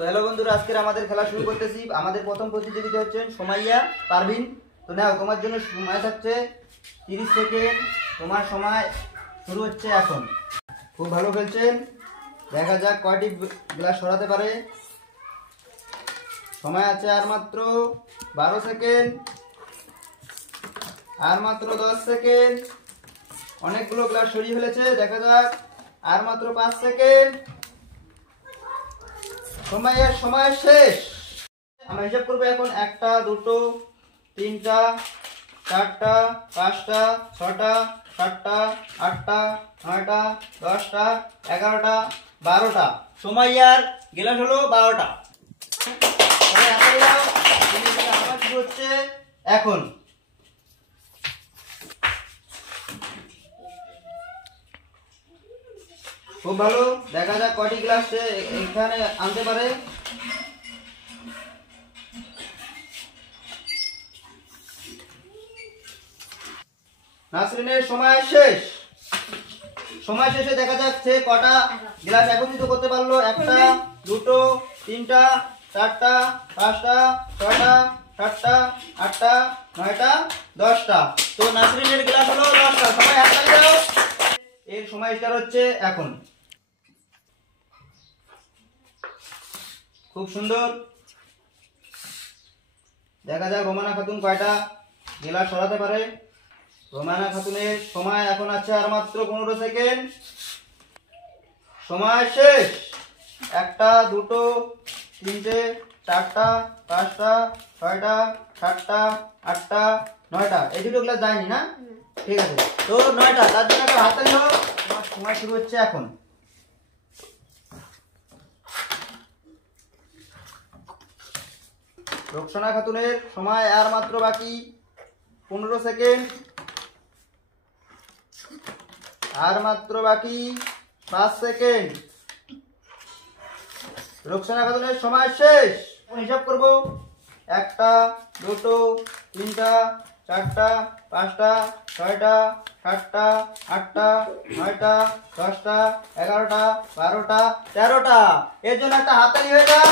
তো হ্যালো বন্ধুরা, আজকে আমাদের খেলা শুরু করতেছি। আমাদের প্রথম প্রতিযোগিতা হচ্ছে সোমাইয়া পারভিন। তো নাও, তোমার জন্য সময় থাকছে 30 সেকেন্ড। তোমার সময় শুরু হচ্ছে এখন। খুব ভালো খেলছেন, দেখা যাক কয়টি গ্লাস সরাতে পারে। সময় আছে আর মাত্র 12 সেকেন্ড, আর মাত্র 10 সেকেন্ড। অনেকগুলো গ্লাস সরিয়ে ফেলেছে, দেখা যাক আর মাত্র 5 সেকেন্ড। সময় শেষ। আমরা হিসাব করবো এখন। 1টা 2টো 3টা 4টা 5টা 6টা 7টা 8টা 9টা 10টা 11টা 12টা। সময়ার গেলাস হলো 12টা। আবার শুরু হচ্ছে এখন। খুব ভালো, দেখা যাক কয়টি গ্লাস সে এখানে আনতে পারে। নাসরিনের সময় শেষ। সময় শেষে দেখা যাচ্ছে কটা গ্লাস একত্রিত করতে পারলো। 1টা 2টো 3টা 4টা 5টা 6টা 7টা 8টা 9টা 10টা। তো নাসরিনের গ্লাস হলো 10টা। সবাই হাততালি দাও। এর সময় স্টার্ট হচ্ছে এখন। খুব সুন্দর, দেখা যাক রোমানা খাতুন কয়টা গ্লাস সরাতে পারে। রোমানা খাতুনের সময় এখন আছে আর মাত্র 15 সেকেন্ড। সময় শেষ। 1টা 2টো 3টে 4টা 5টা 6টা 7টা 8টা 9টা। এই দুটো গ্লাস যায়নি না? ঠিক আছে, তো 9টা। তার জন্য একটা হাততালি দাও। তোমার সময় শুরু হচ্ছে এখন। রোকসানা খাতুনের সময় আর মাত্র বাকি 15 সেকেন্ড, আর মাত্র বাকি 5 সেকেন্ড। রোকসানা খাতুনের সময় শেষ। হিসাব করব। 1টা 2টো 3টা 4টা 5টা 6টা 7টা 8টা 9টা 10টা 11টা 12টা 13টা। এর জন্য একটা হাততালি হয়ে যায়।